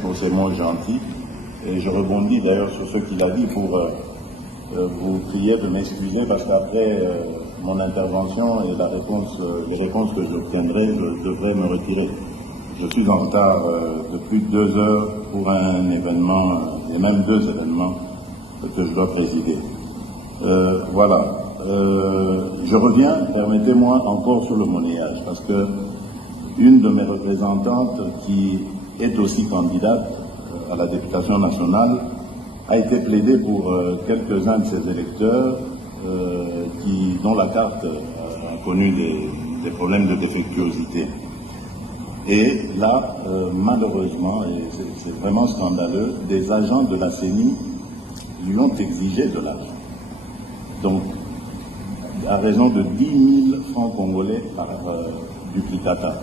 pour ces mots gentils. Et je rebondis d'ailleurs sur ce qu'il a dit pour vous prier de m'excuser parce qu'après mon intervention et les réponses que j'obtiendrai, je devrais me retirer. Je suis en retard de plus de 2 heures pour un événement, et même 2 événements que je dois présider. Voilà. Je reviens, permettez-moi, encore sur le monnayage, parce que une de mes représentantes, qui est aussi candidate à la députation nationale, a été plaidée pour quelques-uns de ses électeurs dont la carte a connu des problèmes de défectuosité. Et là, malheureusement, et c'est vraiment scandaleux, des agents de la CENI lui ont exigé de l'argent. Donc, à raison de 10 000 francs congolais par duplicata.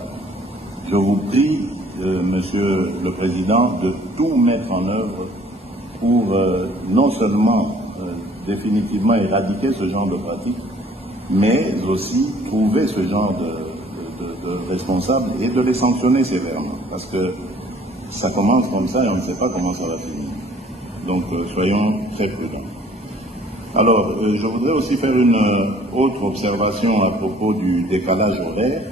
Je vous prie, Monsieur le Président, de tout mettre en œuvre pour non seulement définitivement éradiquer ce genre de pratique, mais aussi trouver ce genre de responsables et de les sanctionner sévèrement. Parce que ça commence comme ça et on ne sait pas comment ça va finir. Donc soyons très prudents. Alors, je voudrais aussi faire une autre observation à propos du décalage horaire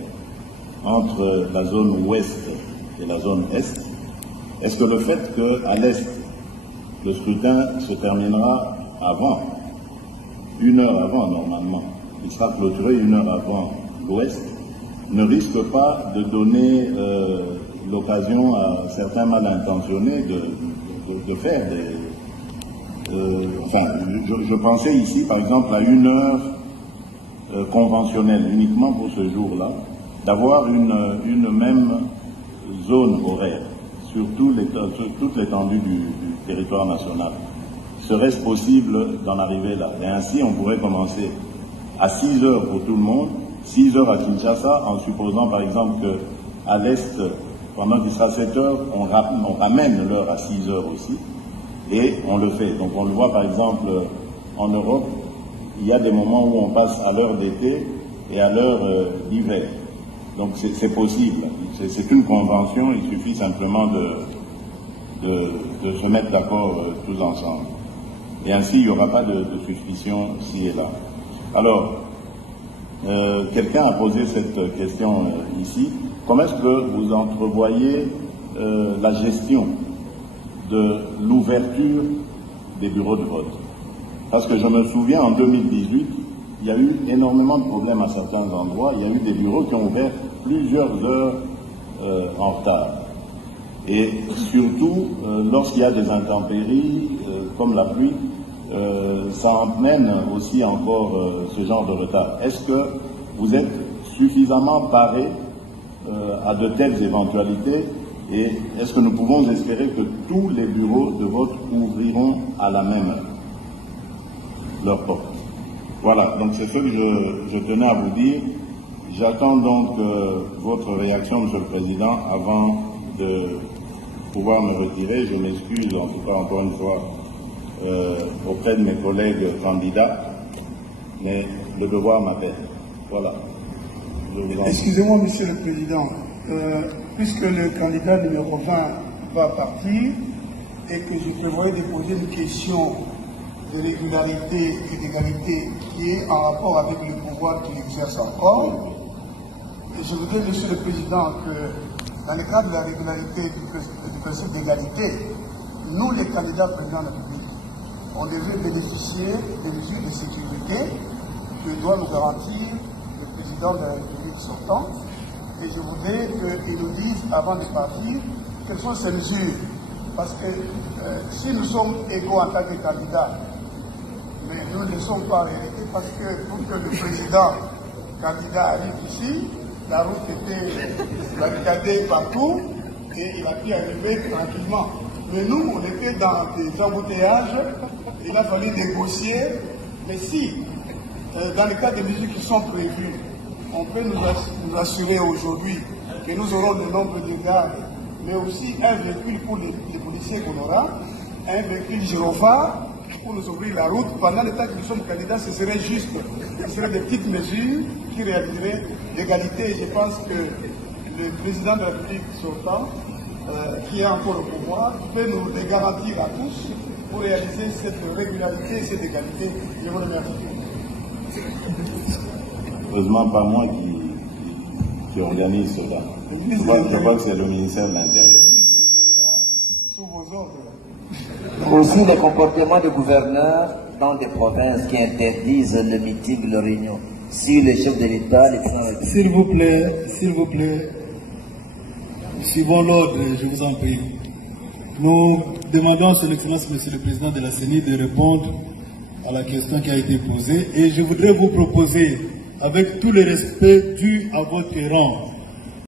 entre la zone ouest et la zone est. Est-ce que le fait qu'à l'est, le scrutin se terminera avant, 1 heure avant normalement, il sera clôturé 1 heure avant l'ouest, ne risque pas de donner l'occasion à certains mal intentionnés de faire des... je pensais ici, par exemple, à 1 heure conventionnelle, uniquement pour ce jour-là, d'avoir une même zone horaire sur toute l'étendue du territoire national. Serait-ce possible d'en arriver là? Et ainsi, on pourrait commencer à 6 heures pour tout le monde, 6 heures à Kinshasa, en supposant, par exemple, qu'à l'Est, pendant qu'il sera 7 heures, on ramène l'heure à 6 heures aussi. Et on le fait. Donc on le voit par exemple en Europe, il y a des moments où on passe à l'heure d'été et à l'heure d'hiver. Donc c'est possible. C'est une convention, il suffit simplement de se mettre d'accord tous ensemble. Et ainsi, il n'y aura pas de suspicion ci et là. Alors, quelqu'un a posé cette question ici. Comment est-ce que vous entrevoyez la gestion de l'ouverture des bureaux de vote? Parce que je me souviens, en 2018, il y a eu énormément de problèmes à certains endroits. Il y a eu des bureaux qui ont ouvert plusieurs heures en retard. Et surtout, lorsqu'il y a des intempéries, comme la pluie, ça emmène aussi encore ce genre de retard. Est-ce que vous êtes suffisamment parés à de telles éventualités? Et est-ce que nous pouvons espérer que tous les bureaux de vote ouvriront à la même heure leurs portes? Voilà, donc c'est ce que je tenais à vous dire. J'attends donc votre réaction, Monsieur le Président, avant de pouvoir me retirer. Je m'excuse, en tout cas, encore une fois, auprès de mes collègues candidats, mais le devoir m'appelle. Voilà. Excusez-moi, Monsieur le Président. Puisque le candidat numéro 20 va partir et que je prévoyais de poser une question de régularité et d'égalité qui est en rapport avec le pouvoir qu'il exerce encore, et je voudrais, Monsieur le Président, que dans le cadre de la régularité et du principe d'égalité, nous, les candidats présidents de la République, on devait bénéficier des mesures de sécurité que doit nous garantir le président de la République sortant. Et je voudrais qu'ils nous disent, avant de partir, quelles sont ces mesures. Parce que si nous sommes égaux en tant que candidats, mais nous ne le sommes pas en réalité, parce que pour que le président candidat arrive ici, la route était barricadée partout et il a pu arriver tranquillement. Mais nous, on était dans des embouteillages, il a fallu négocier. Mais si, dans le cas des mesures qui sont prévues, on peut nous assurer aujourd'hui que nous aurons le nombre de gardes, mais aussi un véhicule pour les policiers qu'on aura, un véhicule gyrophare pour nous ouvrir la route. Pendant le temps que nous sommes candidats, ce serait juste. Ce seraient des petites mesures qui réaliseraient l'égalité. Je pense que le président de la République sortant qui est encore au pouvoir, peut nous les garantir à tous pour réaliser cette régularité et cette égalité. Je vous remercie. Heureusement, pas moi qui organise cela. Je crois que c'est le ministère de l'Intérieur. Sous vos ordres. Aussi les comportements de gouverneurs dans des provinces qui interdisent le meeting, la réunion. Si le chef de l'État, s'il vous plaît, suivons l'ordre, je vous en prie. Nous demandons à son Excellence, Monsieur le Président de la CENI, de répondre à la question qui a été posée. Et je voudrais vous proposer, avec tout le respect dû à votre rang,